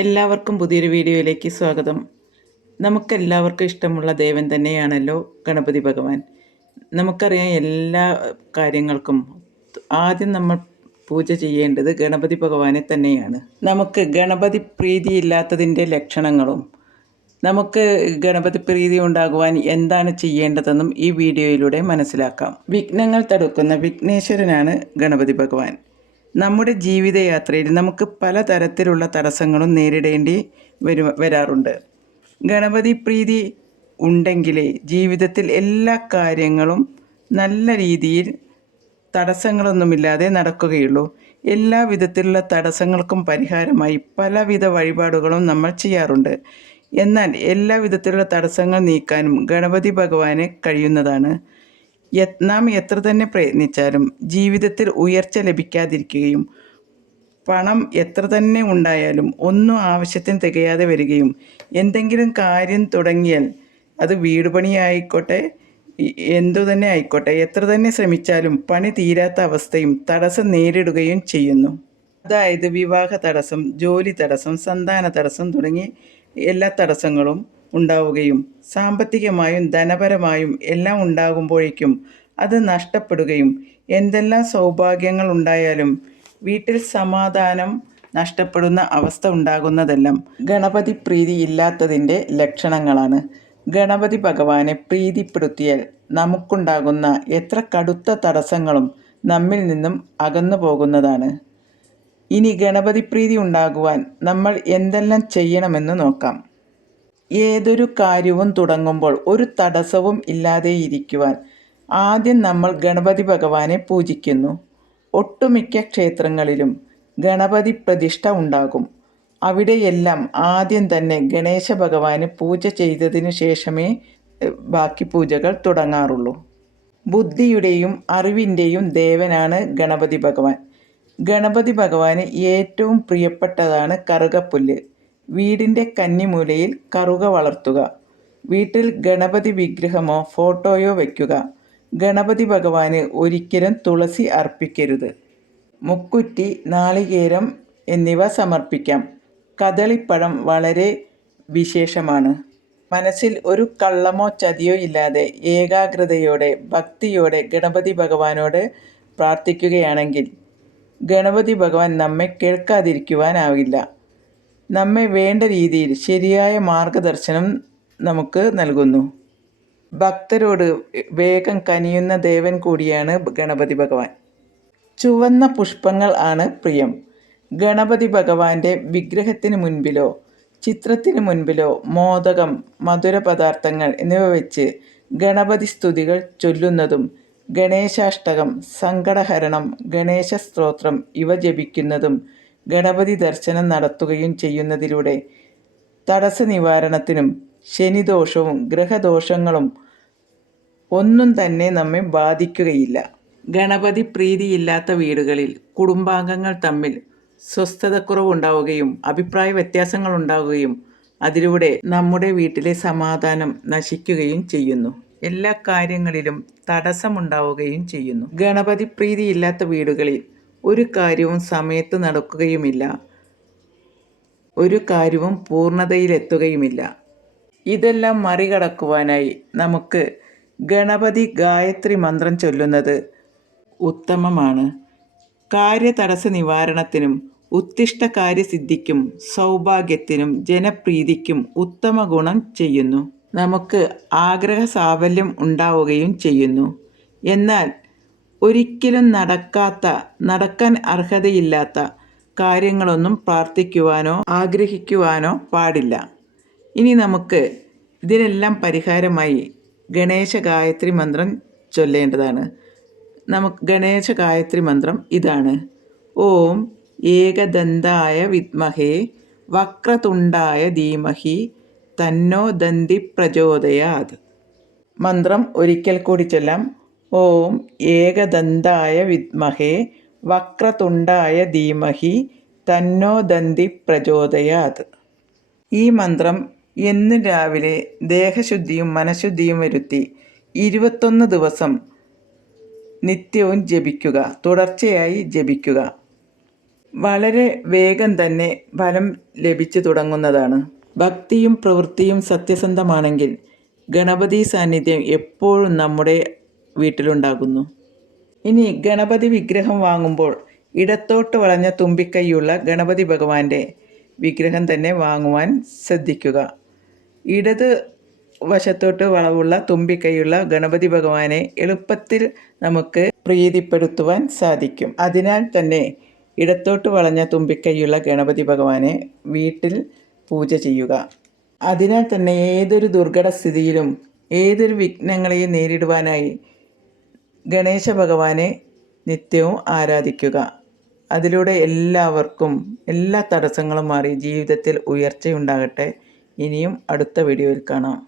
എല്ലാവർക്കും പുതിയൊരു വീഡിയോയിലേക്ക് സ്വാഗതം. നമുക്കെല്ലാവർക്കും ഇഷ്ടമുള്ള ദേവൻ തന്നെയാണല്ലോ ഗണപതി ഭഗവാൻ. നമുക്കറിയാം എല്ലാ കാര്യങ്ങൾക്കും ആദ്യം നമ്മൾ പൂജ ചെയ്യേണ്ടത് ഗണപതി ഭഗവാനെ തന്നെയാണ്. നമുക്ക് ഗണപതി പ്രീതി പ്രീതിയില്ലാത്തതിന്റെ ലക്ഷണങ്ങളും നമുക്ക് ഗണപതി പ്രീതി ഉണ്ടാകുവാൻ എന്താണ് ചെയ്യേണ്ടതെന്നും ഈ വീഡിയോയിലൂടെ മനസ്സിലാക്കാം. വിഘ്നങ്ങൾ തടുക്കുന്ന വിഘ്നേശ്വരനാണ് ഗണപതി ഭഗവാൻ. നമ്മുടെ ജീവിതയാത്രയിൽ നമുക്ക് പലതരത്തിലുള്ള തടസ്സങ്ങളും നേരിടേണ്ടി വരു വരാറുണ്ട്. ഗണപതി പ്രീതി ഉണ്ടെങ്കിലേ ജീവിതത്തിൽ എല്ലാ കാര്യങ്ങളും നല്ല രീതിയിൽ തടസ്സങ്ങളൊന്നുമില്ലാതെ നടക്കുകയുള്ളൂ. എല്ലാ വിധത്തിലുള്ള തടസ്സങ്ങൾക്കും പരിഹാരമായി പലവിധ വഴിപാടുകളും നമ്മൾ ചെയ്യാറുണ്ട്. എന്നാൽ എല്ലാ വിധത്തിലുള്ള തടസ്സങ്ങൾ നീക്കാനും ഗണപതി ഭഗവാന് കഴിയുന്നതാണ്. നാം എത്ര തന്നെ പ്രയത്നിച്ചാലും ജീവിതത്തിൽ ഉയർച്ച ലഭിക്കാതിരിക്കുകയും പണം എത്ര തന്നെ ഉണ്ടായാലും ഒന്നും ആവശ്യത്തിന് തികയാതെ വരികയും എന്തെങ്കിലും കാര്യം തുടങ്ങിയാൽ അത് വീട് പണിയായിക്കോട്ടെ എന്തു തന്നെ ആയിക്കോട്ടെ എത്ര തന്നെ ശ്രമിച്ചാലും പണി തീരാത്ത അവസ്ഥയും തടസ്സം നേരിടുകയും ചെയ്യുന്നു. അതായത് വിവാഹ തടസ്സം ജോലി തടസ്സം സന്താന തടസ്സം തുടങ്ങി എല്ലാ തടസ്സങ്ങളും ഉണ്ടാവുകയും സാമ്പത്തികമായും ധനപരമായും എല്ലാം ഉണ്ടാകുമ്പോഴേക്കും അത് നഷ്ടപ്പെടുകയും എന്തെല്ലാം സൗഭാഗ്യങ്ങൾ ഉണ്ടായാലും വീട്ടിൽ സമാധാനം നഷ്ടപ്പെടുന്ന അവസ്ഥ ഉണ്ടാകുന്നതെല്ലാം ഗണപതി പ്രീതി ഇല്ലാത്തതിന്റെ ലക്ഷണങ്ങളാണ്. ഗണപതി ഭഗവാനെ പ്രീതിപ്പെടുത്തിയാൽ നമുക്കുണ്ടാകുന്ന എത്ര കടുത്ത തടസ്സങ്ങളും നമ്മിൽ നിന്നും അകന്നു പോകുന്നതാണ്. ഇനി ഗണപതി പ്രീതി ഉണ്ടാകുവാൻ നമ്മൾ എന്തെല്ലാം ചെയ്യണമെന്ന് നോക്കാം. ഏതൊരു കാര്യവും തുടങ്ങുമ്പോൾ ഒരു തടസ്സവും ഇല്ലാതെ ഇരിക്കുവാൻ ആദ്യം നമ്മൾ ഗണപതി ഭഗവാനെ പൂജിക്കുന്നു. ഒട്ടുമിക്ക ക്ഷേത്രങ്ങളിലും ഗണപതി പ്രതിഷ്ഠ ഉണ്ടാകും. അവിടെയെല്ലാം ആദ്യം തന്നെ ഗണേശ ഭഗവാന് പൂജ ചെയ്തതിനു ശേഷമേ ബാക്കി പൂജകൾ തുടങ്ങാറുള്ളൂ. ബുദ്ധിയുടെയും അറിവിന്റെയും ദേവനാണ് ഗണപതി ഭഗവാൻ. ഗണപതി ഭഗവാന് ഏറ്റവും പ്രിയപ്പെട്ടതാണ് കറുകപ്പുല്ല്. വീടിന്റെ കന്നിമൂലയിൽ കറുക വളർത്തുക. വീട്ടിൽ ഗണപതി വിഗ്രഹമോ ഫോട്ടോയോ വയ്ക്കുക. ഗണപതി ഭഗവാന് ഒരിക്കലും തുളസി അർപ്പിക്കരുത്. മുക്കുറ്റി നാളികേരം എന്നിവ സമർപ്പിക്കാം. കദളിപ്പഴം വളരെ വിശേഷമാണ്. മനസ്സിൽ ഒരു കള്ളമോ ചതിയോ ഇല്ലാതെ ഏകാഗ്രതയോടെ ഭക്തിയോടെ ഗണപതി ഭഗവാനോട് പ്രാർത്ഥിക്കുകയാണെങ്കിൽ ഗണപതി ഭഗവാൻ നമ്മെ കേൾക്കാതിരിക്കുവാനാവില്ല. നമ്മെ വേണ്ട രീതിയിൽ ശരിയായ മാർഗദർശനം നമുക്ക് നൽകുന്നു. ഭക്തരോട് വേഗം കനിയുന്ന ദേവൻ കൂടിയാണ് ഗണപതി ഭഗവാൻ. ചുവന്ന പുഷ്പങ്ങൾ ആണ് പ്രിയം. ഗണപതി ഭഗവാന്റെ വിഗ്രഹത്തിന് മുൻപിലോ ചിത്രത്തിന് മുൻപിലോ മോദകം മധുര പദാർത്ഥങ്ങൾ എന്നിവ വെച്ച് ഗണപതി സ്തുതികൾ ചൊല്ലുന്നതും ഗണേശാഷ്ടകം സങ്കടഹരണം ഗണേശ സ്തോത്രം ഇവ ജപിക്കുന്നതും ഗണപതി ദർശനം നടത്തുകയും ചെയ്യുന്നതിലൂടെ തടസ്സ നിവാരണത്തിനും ശനിദോഷവും ഗ്രഹദോഷങ്ങളും ഒന്നും തന്നെ നമ്മെ ബാധിക്കുകയില്ല. ഗണപതി പ്രീതിയില്ലാത്ത വീടുകളിൽ കുടുംബാംഗങ്ങൾ തമ്മിൽ സ്വസ്ഥതക്കുറവുണ്ടാവുകയും അഭിപ്രായ വ്യത്യാസങ്ങൾ ഉണ്ടാവുകയും അതിലൂടെ നമ്മുടെ വീട്ടിലെ സമാധാനം നശിക്കുകയും ചെയ്യുന്നു. എല്ലാ കാര്യങ്ങളിലും തടസ്സമുണ്ടാവുകയും ചെയ്യുന്നു. ഗണപതി പ്രീതിയില്ലാത്ത വീടുകളിൽ ഒരു കാര്യവും സമയത്ത് നടക്കുകയുമില്ല. ഒരു കാര്യവും പൂർണതയിലെത്തുകയുമില്ല. ഇതെല്ലാം മറികടക്കുവാനായി നമുക്ക് ഗണപതി ഗായത്രി മന്ത്രം ചൊല്ലുന്നത് ഉത്തമമാണ്. കാര്യതടസ്സ നിവാരണത്തിനും ഉത്തിഷ്ട കാര്യസിദ്ധിക്കും സൗഭാഗ്യത്തിനും ജനപ്രീതിക്കും ഉത്തമ ഗുണം ചെയ്യുന്നു. നമുക്ക് ആഗ്രഹ സാഫല്യം ഉണ്ടാവുകയും ചെയ്യുന്നു. എന്നാൽ ഒരിക്കലും നടക്കാത്ത നടക്കാൻ അർഹതയില്ലാത്ത കാര്യങ്ങളൊന്നും പ്രാർത്ഥിക്കുവാനോ ആഗ്രഹിക്കുവാനോ പാടില്ല. ഇനി നമുക്ക് ഇതിനെല്ലാം പരിഹാരമായി ഗണേശ ഗായത്രി മന്ത്രം ചൊല്ലേണ്ടതാണ്. നമുക്ക് ഗണേശ ഗായത്രി മന്ത്രം ഇതാണ്. ഓം ഏകദന്തായ വിദ്മഹേ വക്രതുണ്ടായ ധീമഹി തന്നോ ദന്തി പ്രചോദയാത്. മന്ത്രം ഒരിക്കൽ കൂടി ചൊല്ലാം. ഓം ഏകദന്തായ വിദ്മഹേ വക്രതുണ്ടായ ധീമഹി തന്നോ ദന്തി പ്രചോദയാത്. ഈ മന്ത്രം എന്ന് രാവിലെ ദേഹശുദ്ധിയും മനഃശുദ്ധിയും വരുത്തി ഇരുപത്തൊന്ന് ദിവസം നിത്യവും ജപിക്കുക തുടർച്ചയായി ജപിക്കുക. വളരെ വേഗം തന്നെ ഫലം ലഭിച്ചു തുടങ്ങുന്നതാണ്. ഭക്തിയും പ്രവൃത്തിയും സത്യസന്ധമാണെങ്കിൽ ഗണപതി സാന്നിധ്യം എപ്പോഴും നമ്മുടെ വീട്ടിലുണ്ടാകുന്നു. ഇനി ഗണപതി വിഗ്രഹം വാങ്ങുമ്പോൾ ഇടത്തോട്ട് വളഞ്ഞ തുമ്പിക്കൈയുള്ള ഗണപതി ഭഗവാന്റെ വിഗ്രഹം തന്നെ വാങ്ങുവാൻ ശ്രദ്ധിക്കുക. ഇടത് വശത്തോട്ട് വളവുള്ള തുമ്പിക്കൈയുള്ള ഗണപതി ഭഗവാനെ എളുപ്പത്തിൽ നമുക്ക് പ്രീതിപ്പെടുത്തുവാൻ സാധിക്കും. അതിനാൽ തന്നെ ഇടത്തോട്ട് വളഞ്ഞ തുമ്പിക്കൈയുള്ള ഗണപതി ഭഗവാനെ വീട്ടിൽ പൂജ ചെയ്യുക. അതിനാൽ തന്നെ ഏതൊരു ദുർഘട സ്ഥിതിയിലും ഏതൊരു വിഘ്നങ്ങളെയും നേരിടുവാനായി ഗണേശ ഭഗവാനെ നിത്യവും ആരാധിക്കുക. അതിലൂടെ എല്ലാവർക്കും എല്ലാ തടസ്സങ്ങളും മാറി ജീവിതത്തിൽ ഉയർച്ചയുണ്ടാകട്ടെ. ഇനിയും അടുത്ത വീഡിയോയിൽ കാണാം.